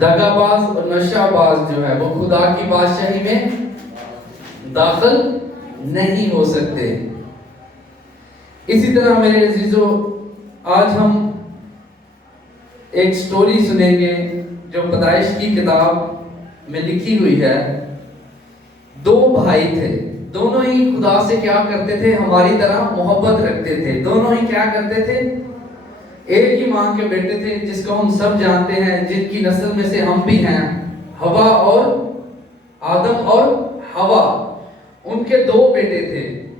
دغا باز اور نشہ باز جو ہے وہ خدا کی بادشاہی میں داخل نہیں ہو سکتے۔ اسی طرح میرے عزیزو، آج ہم ایک سٹوری سنیں گے جو پیدائش کی کتاب میں لکھی ہوئی ہے۔ دو بھائی تھے، دونوں ہی خدا سے کیا کرتے تھے؟ ہماری طرح محبت رکھتے تھے۔ دونوں ہی کیا کرتے تھے؟ ایک ہی ماں کے بیٹے تھے، جس کو ہم سب جانتے ہیں، جن کی نسل میں سے ہم بھی ہیں، ہوا اور آدم اور ہوا۔ ان کے دو بیٹے تھے۔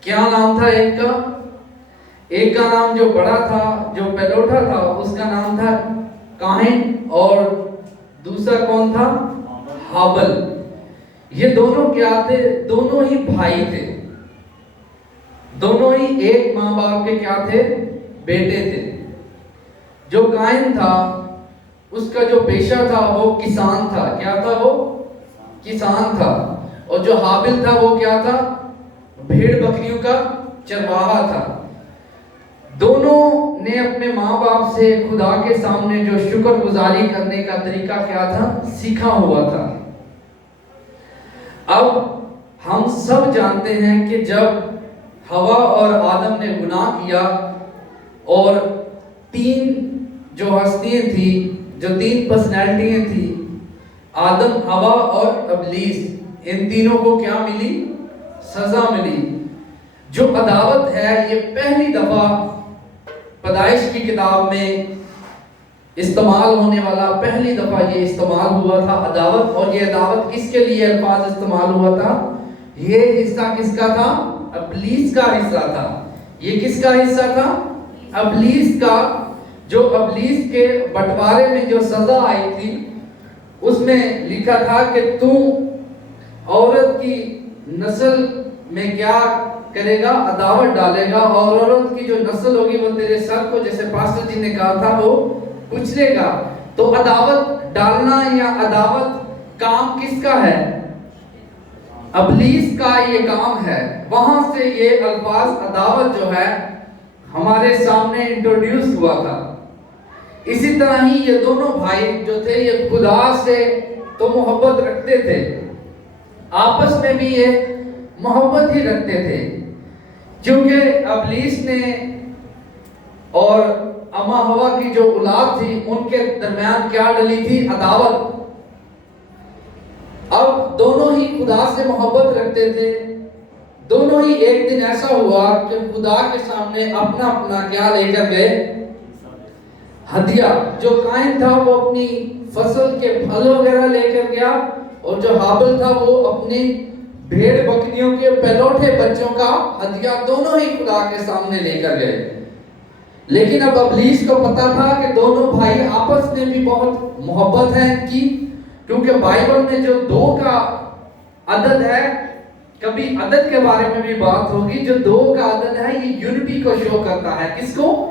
کیا نام تھا ایک کا؟ ایک کا نام جو بڑا تھا، جو پہلوٹا تھا، اس کا نام تھا قائن، اور دوسرا کون تھا؟ ہابل۔ یہ دونوں کیا تھے؟ دونوں ہی بھائی تھے، دونوں ہی ایک ماں باپ کے کیا تھے؟ بیٹے تھے۔ جو قائن تھا، اس کا جو پیشہ تھا وہ کسان تھا۔ کیا تھا وہ؟ کسان تھا۔ اور جو ہابل تھا وہ کیا تھا؟ بھیڑ بکریوں کا چرواہا تھا۔ دونوں نے اپنے ماں باپ سے خدا کے سامنے جو شکر گزاری کرنے کا طریقہ کیا تھا؟ سیکھا ہوا تھا۔ اب ہم سب جانتے ہیں کہ جب ہوا اور آدم نے گناہ کیا، اور تین جو ہستیاں تھیں، جو تین پرسنالٹیاں تھیں، آدم، ہوا اور ابلیس، ان تینوں کو کیا ملی؟ سزا ملی۔ جو عداوت ہے، یہ پہلی دفعہ پیدائش کی کتاب میں استعمال ہونے والا، پہلی دفعہ یہ استعمال ہوا تھا عداوت۔ اور یہ عداوت کس کے لیے الفاظ استعمال ہوا تھا؟ یہ حصہ کس کا تھا؟ ابلیس کا حصہ تھا۔ یہ کس کا حصہ تھا؟ ابلیس کا۔ جو ابلیس کے بٹوارے میں جو سزا آئی تھی، اس میں لکھا تھا کہ تو عورت کی نسل میں کیا کرے گا؟ عداوت ڈالے گا، اور عورت کی جو نسل ہوگی وہ تیرے سر کو، جیسے پاسٹر جی نے کہا تھا، وہ کچلے گا۔ تو عداوت ڈالنا یا عداوت کام کس کا ہے؟ ابلیس کا یہ کام ہے۔ وہاں سے یہ الفاظ عداوت جو ہے ہمارے سامنے انٹروڈیوس ہوا تھا۔ اسی طرح ہی یہ دونوں بھائی جو تھے، یہ خدا سے تو محبت رکھتے تھے، آپس میں بھی یہ محبت ہی رکھتے تھے، کیونکہ ابلیس نے اور اما ہوا کی جو اولاد تھی، ان کے درمیان کیا ڈلی تھی؟ عداوت۔ اب دونوں ہی خدا سے محبت رکھتے تھے۔ دونوں ہی ایک دن ایسا ہوا کہ خدا کے سامنے اپنا اپنا کیا لے کر گئے؟ ہدیہ۔ جو قائن تھا وہ اپنی فصل کے پھل وغیرہ لے کر گیا، اور جو ہابل تھا وہ اپنی بھیڑ بکریوں کے پہلوٹے بچوں کا ہدیہ دونوں ہی خدا کے سامنے لے کر گئے۔ لیکن اب ابلیس کو پتا تھا کہ دونوں بھائی آپس میں بھی بہت محبت ہے ان کی، کیونکہ بائبل میں جو دو کا عدد ہے، کبھی عدد کے بارے میں بھی بات ہوگی، جو دو کا عدد ہے یہ یونٹی کو شو کرتا ہے۔ کس کو؟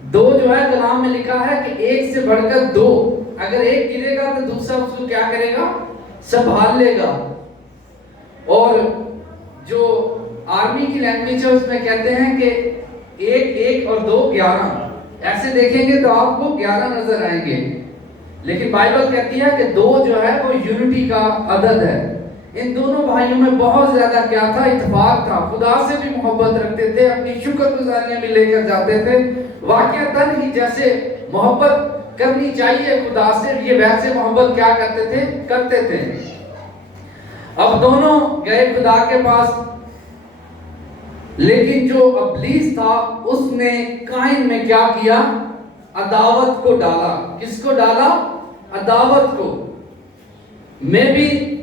دو جو ہے کلام میں لکھا ہے کہ ایک سے بڑھ کر دو، اگر ایک گرے گا تو دوسرا اس کو کیا کرے گا؟ سنبھال لے گا۔ اور جو آرمی کی لینگویج ہے اس میں کہتے ہیں کہ ایک ایک اور دو 11، ایسے دیکھیں گے تو آپ کو 11 نظر آئیں گے، لیکن بائبل کہتی ہے کہ دو جو ہے وہ یونٹی کا عدد ہے۔ ان دونوں بھائیوں میں بہت زیادہ کیا تھا؟ اتفاق تھا۔ خدا سے بھی محبت رکھتے تھے، اپنی شکر گزاریاں بھی لے کر جاتے تھے۔ واقعتاً ہی جیسے محبت کرنی چاہیے خدا سے، یہ ویسے محبت کیا کرتے تھے؟ کرتے تھے۔ اب دونوں گئے خدا کے پاس، لیکن جو ابلیس تھا اس نے قائن میں کیا کیا؟ عداوت کو ڈالا۔ کس کو ڈالا؟ عداوت کو۔ میں بھی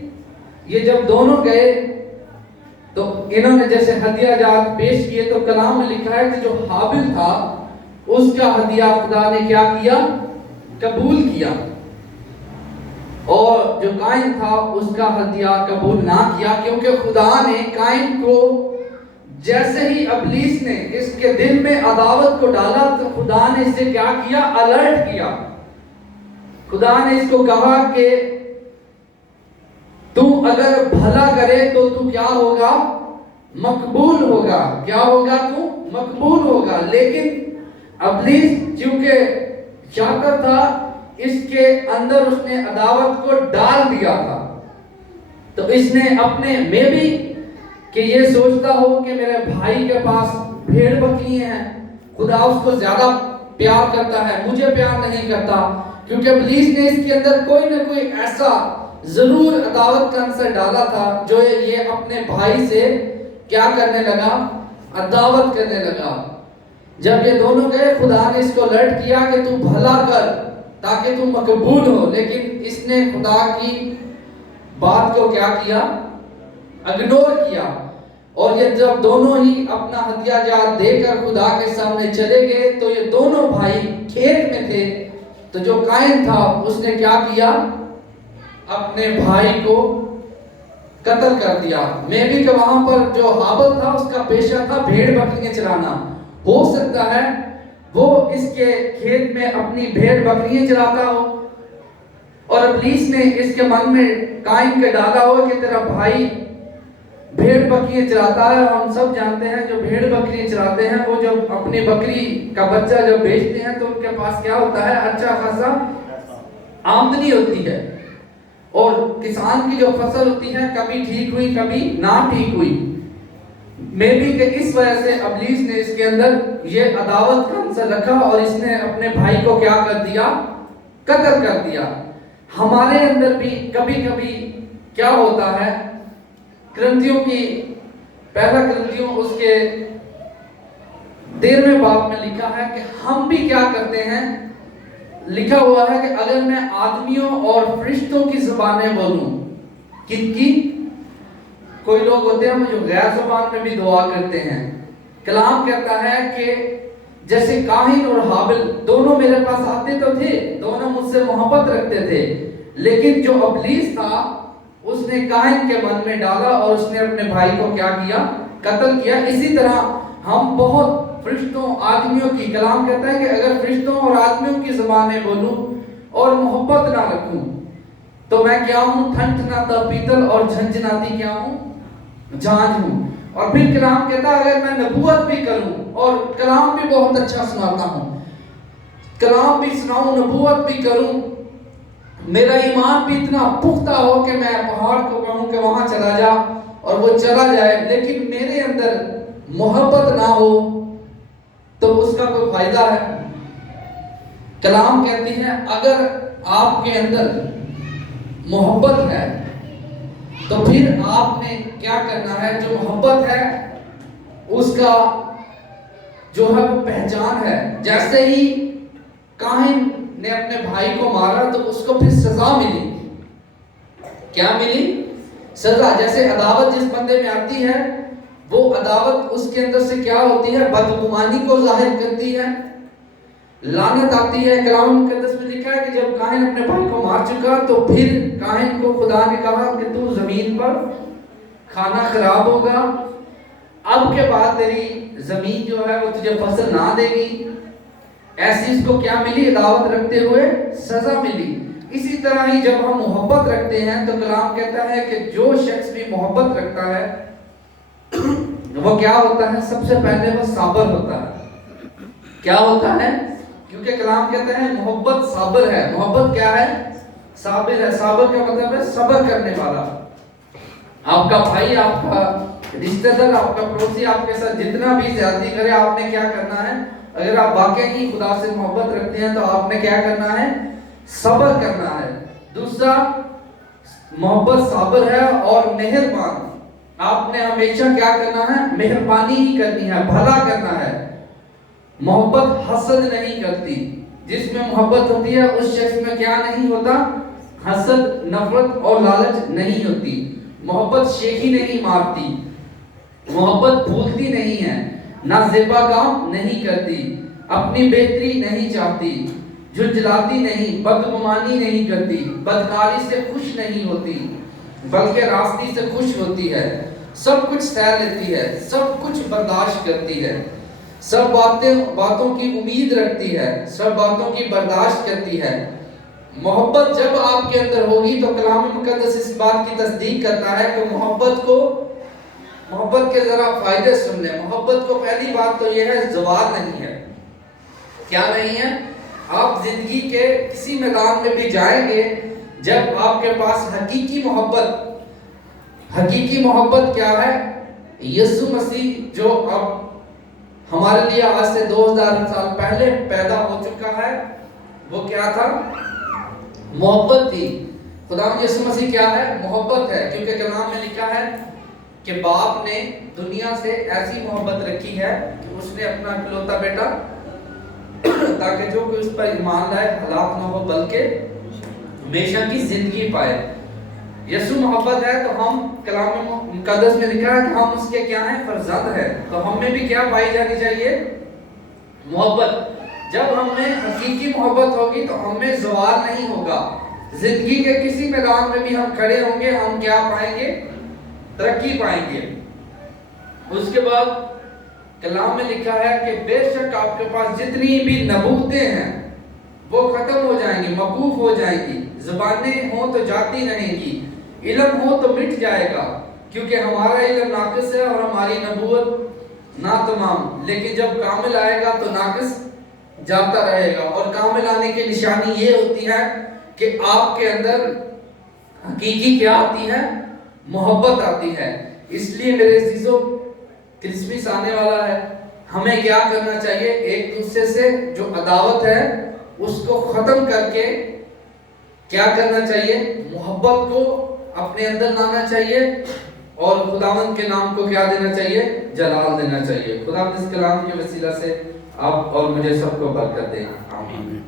یہ جب دونوں گئے تو انہوں نے جیسے ہدیہ جات پیش کیے، تو کلام میں لکھا ہے کہ جو ہابل تھا اس کا ہدیہ خدا نے کیا کیا؟ قبول کیا، اور جو قائن تھا اس کا ہدیہ قبول نہ کیا، کیونکہ خدا نے قائن کو جیسے ہی ابلیس نے اس کے دل میں عداوت کو ڈالا تو خدا نے اسے کیا کیا؟ الرٹ کیا۔ خدا نے اس کو کہا کہ تو اگر بھلا کرے تو کیا ہوگا؟ مقبول ہوگا۔ کیا ہوگا؟ تو مقبول ہوگا۔ لیکن ابلیس چونکہ شاطر تھا، اس کے اندر اس نے عداوت کو ڈال دیا تھا، تو اس نے اپنے میں بھی کہ یہ سوچتا ہو کہ میرے بھائی کے پاس بھیڑ بکری ہیں، خدا اس کو زیادہ پیار کرتا ہے، مجھے پیار نہیں کرتا، کیونکہ ابلیس نے اس کے اندر کوئی نہ کوئی ایسا ضرور عداوت کا عنصر ڈالا تھا جو یہ اپنے بھائی سے کیا کرنے لگا، عداوت کرنے لگا۔ جب یہ دونوں گئے، خدا نے اس کو الرٹ کیا کہ تو بھلا کر تاکہ تو مقبول ہو، لیکن اس نے خدا کی بات کو کیا کیا، اگنور کیا۔ اور یہ جب دونوں ہی اپنا ہدیہ جات دے کر خدا کے سامنے چلے گئے تو یہ دونوں بھائی کھیت میں تھے، تو جو قائن تھا اس نے کیا کیا، اپنے بھائی کو قتل کر دیا۔ میں بھی کہ وہاں پر جو حابل تھا اس کا پیشہ تھا بھیڑ بکریاں چرانا، ہو سکتا ہے وہ اس کے کھیت میں اپنی بھیڑ بکریاں چراتا ہو، اور ابلیس نے اس کے من میں قائن کے ڈالا ہو کہ تیرا بھائی بھیڑ بکریاں چراتا ہے۔ اور ہم سب جانتے ہیں جو بھیڑ بکریاں چراتے ہیں وہ جب اپنی بکری کا بچہ جب بیچتے ہیں تو ان کے پاس کیا ہوتا ہے، اچھا خاصا آمدنی ہوتی ہے، اور کسان کی جو فصل ہوتی ہے کبھی ٹھیک ہوئی کبھی نہ ٹھیک ہوئی۔ میں بھی کہ اس وجہ سے ابلیس نے اس کے اندر یہ عداوت کا عنصر رکھا اور اس نے اپنے بھائی کو کیا کر دیا، قتل کر دیا۔ ہمارے اندر بھی کبھی کبھی کیا ہوتا ہے، کرنتھیوں کی پہلا کرنتھیوں اس کے 13ویں باب میں لکھا ہے کہ ہم بھی کیا کرتے ہیں، لکھا ہوا ہے کہ اگر میں آدمیوں اور فرشتوں کی زبانیں بولوں، کن کی؟ کوئی لوگ ہوتے ہیں جو غیر زبان میں بھی دعا کرتے ہیں۔ کلام کہتا ہے کہ جیسے قائن اور حابل دونوں میرے پاس آتے تو تھے، دونوں مجھ سے محبت رکھتے تھے، لیکن جو ابلیس تھا اس نے قائن کے من میں ڈالا اور اس نے اپنے بھائی کو کیا کیا، قتل کیا۔ اسی طرح ہم بہت فرشتوں آدمیوں کی، کلام کہتا ہے کہ اگر فرشتوں اور آدمیوں کی زبانیں بولوں اور محبت نہ رکھوں تو میں کیا ہوں، ٹھنٹھناتا پیتل اور جھنجھناتی کیا ہوں، جھانجھ ہوں۔ اور پھر کلام کہتا ہے اگر میں نبوت بھی کروں، اور کلام بھی بہت اچھا سناتا ہوں، کلام بھی سناؤں، نبوت بھی کروں، میرا ایمان بھی اتنا پختہ ہو کہ میں پہاڑ کو کہوں کہ وہاں چلا جا اور وہ چلا جائے، لیکن میرے اندر محبت نہ ہو تو اس کا کوئی فائدہ ہے؟ کلام کہتی ہے اگر آپ کے اندر محبت ہے تو پھر آپ نے کیا کرنا ہے، جو محبت ہے اس کا جو ہے وہ پہچان ہے۔ جیسے ہی قائن نے اپنے بھائی کو مارا تو اس کو پھر سزا ملی، کیا ملی؟ سزا۔ جیسے عداوت جس بندے میں آتی ہے وہ عداوت اس کے اندر سے کیا ہوتی ہے، بدگمانی کو ظاہر کرتی ہے، لعنت آتی ہے۔ کلام مقدس میں لکھا ہے کہ جب قائن اپنے بھائی کو مار چکا تو پھر قائن کو خدا نے کہا کہ تو زمین پر کھانا خراب ہوگا، اب کے بعد تیری زمین جو ہے وہ تجھے فصل نہ دے گی۔ ایسی اس کو کیا ملی، عداوت رکھتے ہوئے سزا ملی۔ اسی طرح ہی جب ہم محبت رکھتے ہیں تو کلام کہتا ہے کہ جو شخص بھی محبت رکھتا ہے وہ کیا ہوتا ہے، سب سے پہلے وہ صابر ہوتا ہے۔ کیا ہوتا ہے؟ کیونکہ کلام کہتا ہے محبت صابر ہے۔ محبت کیا ہے؟ صابر ہے۔ صابر کا مطلب ہے صبر کرنے والا۔ آپ کا بھائی، آپ کا رشتہ دار، آپ کا پڑوسی آپ کے ساتھ جتنا بھی زیادتی کرے، آپ نے کیا کرنا ہے، اگر آپ واقعی خدا سے محبت رکھتے ہیں تو آپ نے کیا کرنا ہے، صبر کرنا ہے۔ دوسرا، محبت صابر ہے اور مہربان۔ آپ نے ہمیشہ کیا کرنا ہے، مہربانی ہی کرنی ہے، بھلا کرنا ہے۔ محبت حسد نہیں کرتی۔ جس میں محبت ہوتی ہے اس شخص میں کیا نہیں ہوتا، حسد، نفرت اور لالچ نہیں ہوتی۔ محبت شیخی نہیں مارتی، محبت بھولتی نہیں ہے، نہ زیبا کام نہیں کرتی، اپنی بہتری نہیں چاہتی، جھنجھلاتی نہیں، بدگمانی نہیں کرتی، بدکاری سے خوش نہیں ہوتی بلکہ راستی سے خوش ہوتی ہے، سب کچھ سہ لیتی ہے، سب کچھ برداشت کرتی ہے، سب باتوں کی امید رکھتی ہے، سب باتوں کی برداشت کرتی ہے۔ محبت جب آپ کے اندر ہوگی تو کلام مقدس اس بات کی تصدیق کرتا ہے کہ محبت کے ذرا فائدے سن لیں۔ محبت کو پہلی بات تو یہ ہے زوال نہیں ہے۔ کیا نہیں ہے؟ آپ زندگی کے کسی میدان میں بھی جائیں گے، جب آپ کے پاس حقیقی محبت کیا ہے؟ یسوع مسیح جو اب ہمارے لیے آج سے 2000 سال پہلے پیدا ہو چکا ہے، وہ کیا تھا؟ محبت تھی۔ خداوند یسوع مسیح کیا ہے؟ محبت ہے، کیونکہ کلام میں لکھا ہے کہ باپ نے دنیا سے ایسی محبت رکھی ہے کہ اس نے اپنا اکلوتا بیٹا تاکہ جو کوئی اس پر ایمان لائے ہلاک نہ ہو بلکہ ہمیشہ کی زندگی پائے۔ یسوع محبت ہے تو ہم کلام مقدس میں لکھا ہے کہ ہم اس کے کیا ہیں؟ فرزند ہیں۔ تو ہم میں بھی کیا پائی جانی چاہیے؟ محبت۔ جب ہم میں حقیقی محبت ہوگی تو ہم میں زوال نہیں ہوگا۔ زندگی کے کسی میدان میں بھی ہم کھڑے ہوں گے، ہم کیا پائیں گے؟ ترقی پائیں گے۔ اس کے بعد کلام میں لکھا ہے کہ بے شک آپ کے پاس جتنی بھی نبوتیں ہیں وہ ختم ہو جائیں گی، موقوف ہو جائیں گی، زبانیں ہوں تو جاتی رہیں گی، علم ہو تو مٹ جائے گا، کیونکہ ہمارا علم ناقص ہے اور ہماری نبوت ناتمام، لیکن جب کامل آئے گا تو ناقص جاتا رہے گا۔ اور کامل آنے کی نشانی یہ ہوتی ہے کہ آپ کے اندر حقیقی کیا آتی ہے؟ محبت آتی ہے۔ اس لیے میرے عزیزو، کرسمس آنے والا ہے، ہمیں کیا کرنا چاہیے؟ ایک دوسرے سے جو عداوت ہے اس کو ختم کر کے کیا کرنا چاہیے؟ محبت کو اپنے اندر لانا چاہیے اور خداوند کے نام کو کیا دینا چاہیے؟ جلال دینا چاہیے۔ خداوند اس کلام کے وسیلہ سے آپ اور مجھے سب کو برکت دے، آمین۔